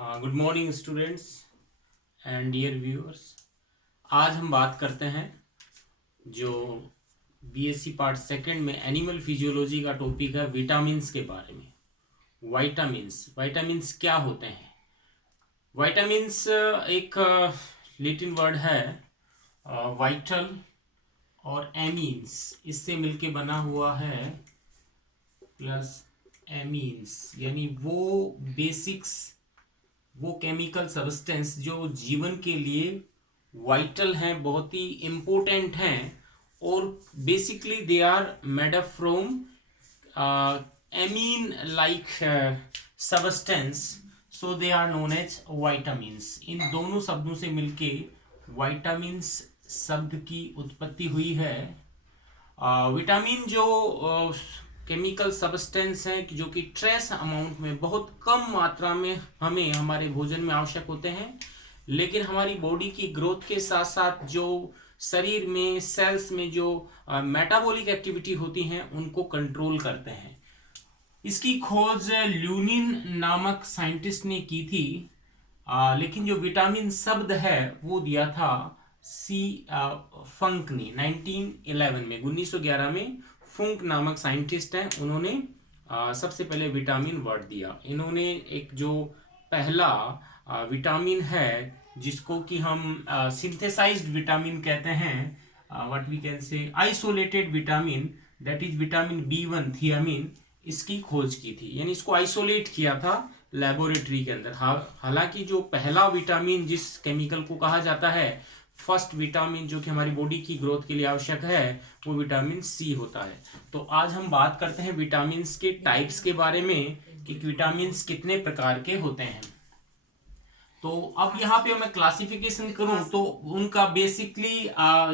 Good morning students and dear viewers. आज हम बात करते हैं जो बीएससी पार्ट सेकंड में एनिमल फिजियोलॉजी का टॉपिक है विटामिन्स के बारे में। विटामिन्स क्या होते हैं? विटामिन्स एक लैटिन वर्ड है वाइटल और एमीन्स, इससे मिलके बना हुआ है प्लस एमीन्स, यानी वो बेसिक्स, वो केमिकल सब्सटेंस जो जीवन के लिए वाइटल हैं, बहुत ही इम्पोर्टेंट हैं और basically they are made up from amine like substance, so they are known as vitamins. इन दोनों शब्दों से मिलके वाइटामिन्स शब्द की उत्पत्ति हुई है। विटामिन जो केमिकल सब्सटेंस हैं जो कि ट्रेस अमाउंट में, बहुत कम मात्रा में हमें हमारे भोजन में आवश्यक होते हैं, लेकिन हमारी बॉडी की ग्रोथ के साथ साथ जो शरीर में सेल्स में जो मेटाबॉलिक एक्टिविटी होती हैं उनको कंट्रोल करते हैं। इसकी खोज ल्यूनिन नामक साइंटिस्ट ने की थी, लेकिन जो विटामिन शब्द है वो दिया था फंक ने 1911 में, 1911 में फंक नामक साइंटिस्ट हैं, उन्होंने सबसे पहले विटामिन वर्ड दिया। इन्होंने एक जो पहला विटामिन है जिसको कि हम सिंथेसाइज्ड विटामिन कहते हैं, what we can say isolated vitamin, that is vitamin B1 thiamine, इसकी खोज की थी, यानी इसको आइसोलेट किया था लेबोरेटरी के अंदर। हालांकि जो पहला विटामिन जिस केमिकल को कहा जाता है फर्स्ट विटामिन जो कि हमारी बॉडी की ग्रोथ के लिए आवश्यक है, वो विटामिन C होता है। तो आज हम बात करते हैं विटामिन के टाइप्स के बारे में कि विटामिन कितने प्रकार के होते हैं। तो अब यहाँ पे मैं क्लासिफिकेशन करूं तो उनका बेसिकली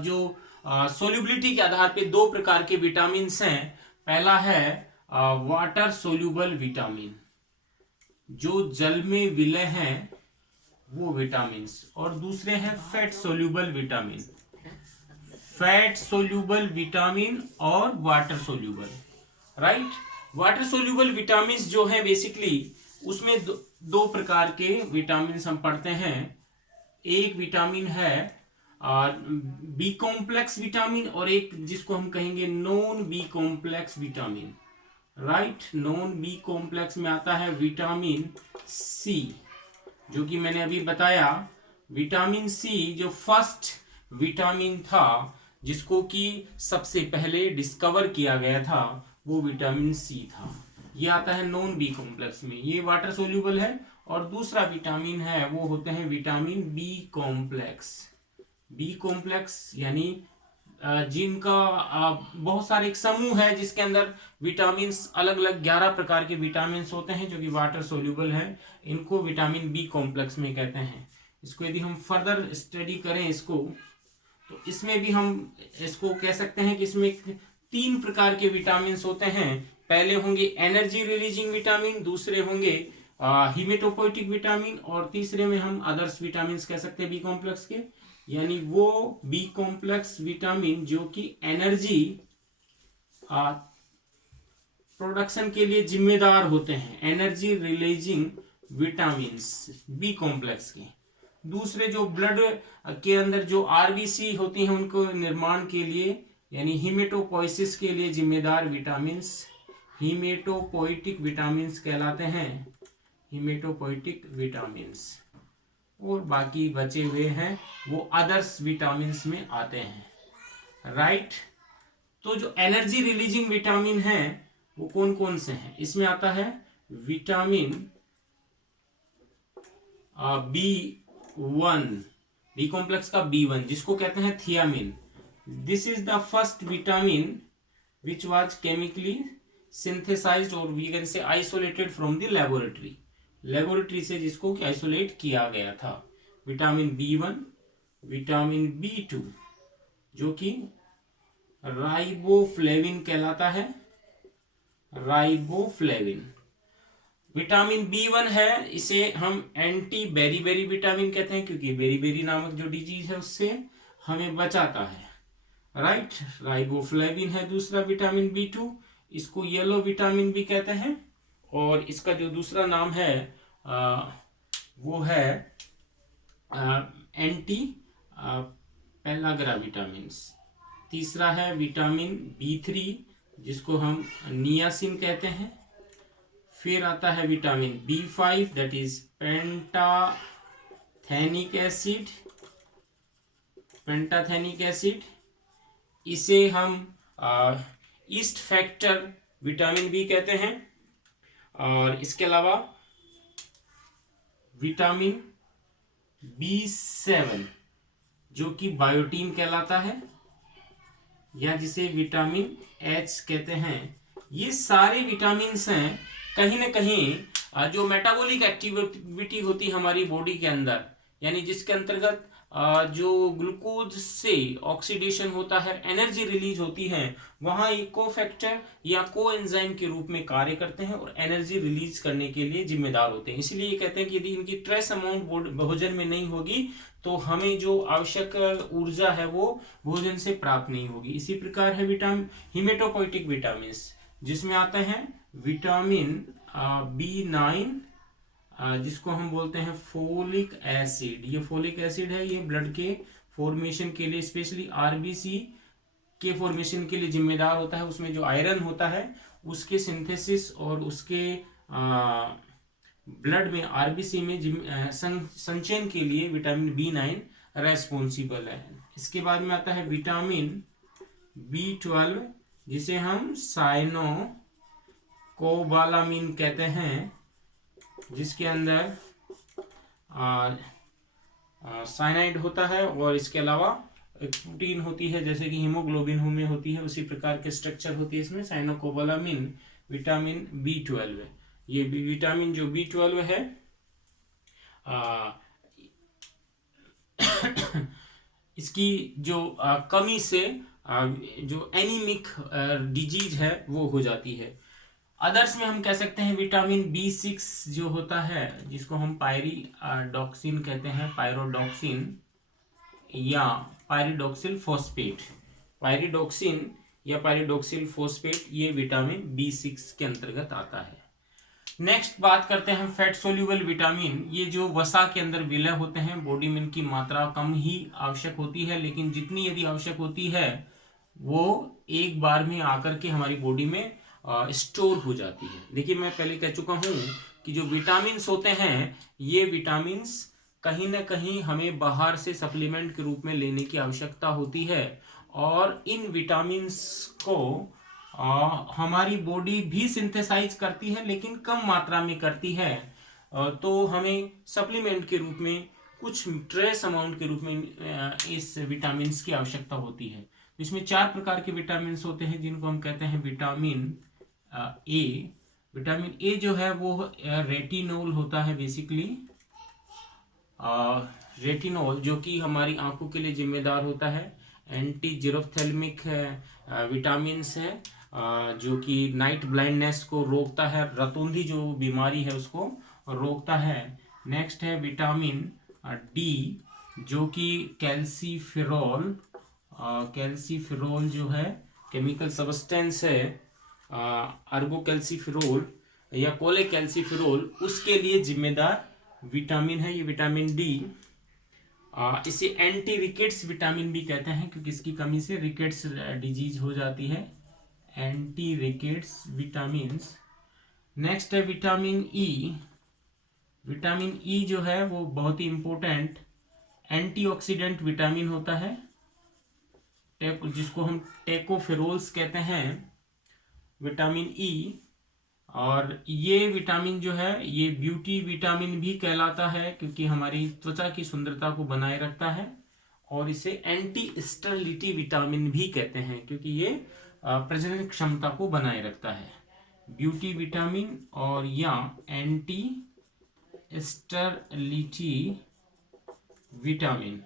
जो सोल्यूबिलिटी के आधार पे दो प्रकार के विटामिन हैं। पहला है वाटर सोल्यूबल विटामिन, जो जल में विलय हैं वो विटामिन, और दूसरे हैं fat soluble vitamin, fat soluble vitamin और water soluble, right. Water soluble vitamin जो है बेसिकली उसमें दो प्रकार के विटामिन हम पढ़ते हैं। एक विटामिन है बी कॉम्प्लेक्स विटामिन और एक जिसको हम कहेंगे non B complex vitamin, right. Non B complex में आता है विटामिन C, जो कि मैंने अभी बताया। विटामिन C जो फर्स्ट विटामिन था जिसको कि सबसे पहले डिस्कवर किया गया था, वो विटामिन C था। ये आता है नॉन बी कॉम्प्लेक्स में, ये वाटर सोल्यूबल है। और दूसरा विटामिन है वो होते हैं vitamin B complex. B complex यानी जिनका बहुत सारे एक समूह है जिसके अंदर विटामिन अलग अलग 11 प्रकार के विटामिन होते हैं जो कि वाटर सोल्यूबल है, इनको विटामिन B कॉम्प्लेक्स में कहते हैं। इसको यदि हम फर्दर स्टडी करें इसको, तो इसमें भी हम इसको कह सकते हैं कि इसमें 3 प्रकार के विटामिन होते हैं। पहले होंगे एनर्जी रिलीजिंग विटामिन, दूसरे होंगे हीमेटोपोइटिक विटामिन, और तीसरे में हम अदर्स विटामिन कह सकते हैं बी कॉम्प्लेक्स के, यानी वो बी कॉम्प्लेक्स विटामिन जो कि एनर्जी प्रोडक्शन के लिए जिम्मेदार होते हैं, energy releasing vitamin B complex के। दूसरे जो ब्लड के अंदर जो आरबीसी होती हैं उनको निर्माण के लिए, यानी हीमेटोपोइसिस के लिए जिम्मेदार विटामिन हीमेटोपोइटिक विटामिन कहलाते हैं, हीमेटोपोइटिक विटामिन। और बाकी बचे हुए हैं वो अदर्स विटामिन में आते हैं, राइट। तो जो एनर्जी रिलीजिंग विटामिन है वो कौन कौन से हैं? इसमें आता है विटामिन B1, बी कॉम्प्लेक्स का B1 जिसको कहते हैं थियामिन। This is the first vitamin which was chemically synthesised और we can say isolated from the laboratory से जिसको आइसोलेट किया गया था। विटामिन B1, विटामिन B2 जो कि राइबोफ्लेविन कहलाता है, राइबोफ्लेविन। विटामिन B1 है, इसे हम एंटी बेरीबेरी विटामिन कहते हैं क्योंकि बेरीबेरी नामक जो डिजीज है उससे हमें बचाता है, राइट। राइबोफ्लेविन है दूसरा विटामिन B2, इसको येलो विटामिन भी कहते हैं। और इसका जो दूसरा नाम है वो है एंटी पेलाग्राविटामिन्स। तीसरा है विटामिन B3 जिसको हम नियासिन कहते हैं। फिर आता है vitamin B5 that is pantothenic acid. Pantothenic acid इसे हम ईस्ट फैक्टर विटामिन बी कहते हैं। और इसके अलावा विटामिन B7 जो कि बायोटीन कहलाता है या जिसे विटामिन H कहते हैं। ये सारे विटामिन्स हैं कहीं ना कहीं जो मेटाबॉलिक एक्टिविटी होती है हमारी बॉडी के अंदर, यानी जिसके अंतर्गत जो ग्लूकोज से ऑक्सीडेशन होता है, एनर्जी रिलीज होती है, वहां ये कोफैक्टर या कोएंजाइम के रूप में कार्य करते हैं और एनर्जी रिलीज करने के लिए जिम्मेदार होते हैं। इसलिए ये कहते हैं कि यदि इनकी ट्रेस अमाउंट भोजन में नहीं होगी तो हमें जो आवश्यक ऊर्जा है वो भोजन से प्राप्त नहीं होगी। इसी प्रकार है विटामिन हिमेटोपोइटिक विटामिन जिसमें आते हैं विटामिन B9 जिसको हम बोलते हैं फोलिक एसिड। ये फोलिक एसिड है, ये ब्लड के फॉर्मेशन के लिए, स्पेशली आरबीसी के फॉर्मेशन के लिए जिम्मेदार होता है। उसमें जो आयरन होता है उसके सिंथेसिस और उसके ब्लड में आरबीसी में संचयन के लिए विटामिन B9 रेस्पॉन्सिबल है। इसके बाद में आता है विटामिन B12 जिसे हम साइनो कोबालामिन कहते हैं, जिसके अंदर साइनाइड होता है और इसके अलावा एक प्रोटीन होती है जैसे कि हीमोग्लोबिन में होती है, उसी प्रकार के स्ट्रक्चर होती है इसमें। साइनोकोबालामिन विटामिन B12 है। ये विटामिन जो B12 है इसकी जो कमी से जो एनीमिक डिजीज है वो हो जाती है। अदर्स में हम कह सकते हैं विटामिन B6 जो होता है जिसको हम पायरिडॉक्सिन कहते हैं, पायरोडॉक्सिन या पायरिडॉक्सिल फॉस्फेट। पायरिडॉक्सिन या पायरिडॉक्सिल फॉस्फेट ये विटामिन B6 के अंतर्गत आता है। नेक्स्ट बात करते हैं फैट सोल्यूबल विटामिन। ये जो वसा के अंदर विलय होते हैं, बॉडी में इनकी मात्रा कम ही आवश्यक होती है, लेकिन जितनी यदि आवश्यक होती है वो एक बार में आकर के हमारी बॉडी में स्टोर हो जाती है। देखिए मैं पहले कह चुका हूं कि जो विटामिन्स होते हैं ये विटामिन्स कहीं ना कहीं हमें बाहर से सप्लीमेंट के रूप में लेने की आवश्यकता होती है और इन विटामिन्स को हमारी बॉडी भी सिंथेसाइज करती है लेकिन कम मात्रा में करती है। तो हमें सप्लीमेंट के रूप में कुछ ट्रेस अमाउंट के रूप में इस विटामिन्स की आवश्यकता होती है। इसमें 4 प्रकार के विटामिन्स होते हैं जिनको हम कहते हैं विटामिन ए। विटामिन ए जो है वो रेटिनोल होता है बेसिकली। रेटिनोल जो कि हमारी आंखों के लिए जिम्मेदार होता है। एंटी जीरोफ्थेल्मिक विटामिन्स है जो कि नाइट ब्लाइंडनेस को रोकता है, रतौंधी जो बीमारी है उसको रोकता है। नेक्स्ट है विटामिन डी जो कि कैल्सीफेरॉल, कैल्सीफेरॉल जो है केमिकल सब्सटेंस है, अर्गोकैल्सीफेरॉल या कोलेकैल्सीफेरॉल, उसके लिए जिम्मेदार विटामिन है ये विटामिन डी। इसे एंटी रिकेट्स विटामिन भी कहते हैं क्योंकि इसकी कमी से रिकेट्स डिजीज हो जाती है। Anti rickets vitamins. नेक्स्ट है विटामिन ई। विटामिन ई जो है वो बहुत ही इंपॉर्टेंट एंटीऑक्सीडेंट विटामिन होता है जिसको हम टेकोफेरोल्स कहते हैं, विटामिन ई। और ये विटामिन जो है ये ब्यूटी विटामिन भी कहलाता है क्योंकि हमारी त्वचा की सुंदरता को बनाए रखता है। और इसे एंटी स्टरलिटी विटामिन भी कहते हैं क्योंकि ये प्रजनन क्षमता को बनाए रखता है। ब्यूटी विटामिन और या एंटी स्टरलिटी विटामिन।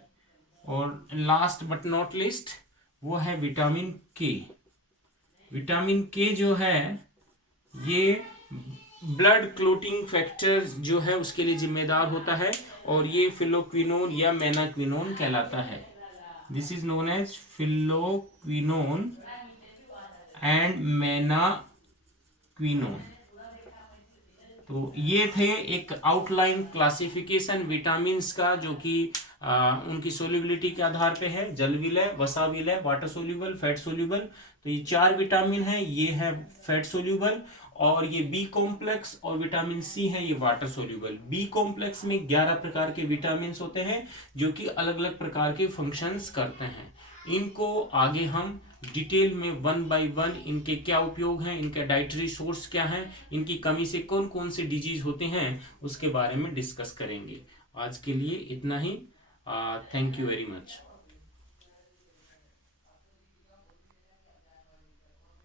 और लास्ट बट नॉट लिस्ट वो है विटामिन के। विटामिन के जो है ये ब्लड क्लोटिंग फैक्टर जो है उसके लिए जिम्मेदार होता है और ये फिलोक्विनोन या मेनाक्विनोन कहलाता है। This is known as phylloquinone and menaquinone. तो ये थे एक आउटलाइन क्लासिफिकेशन विटामिन्स का, जो कि उनकी सोल्युबिलिटी के आधार पे है, जल विलय, वसा विलय, वाटर सोल्यूबल, फैट सोल्यूबल। तो ये 4 विटामिन है, ये है फैट सोल्यूबल, और ये बी कॉम्प्लेक्स और विटामिन सी है, ये वाटर सोल्यूबल। बी कॉम्प्लेक्स में 11 प्रकार के विटामिन होते हैं जो कि अलग अलग प्रकार के फंक्शंस करते हैं। इनको आगे हम डिटेल में 1 बाय 1 इनके क्या उपयोग हैं, इनके डाइटरी सोर्स क्या हैं, इनकी कमी से कौन कौन से डिजीज होते हैं, उसके बारे में डिस्कस करेंगे। आज के लिए इतना ही। Thank you very much.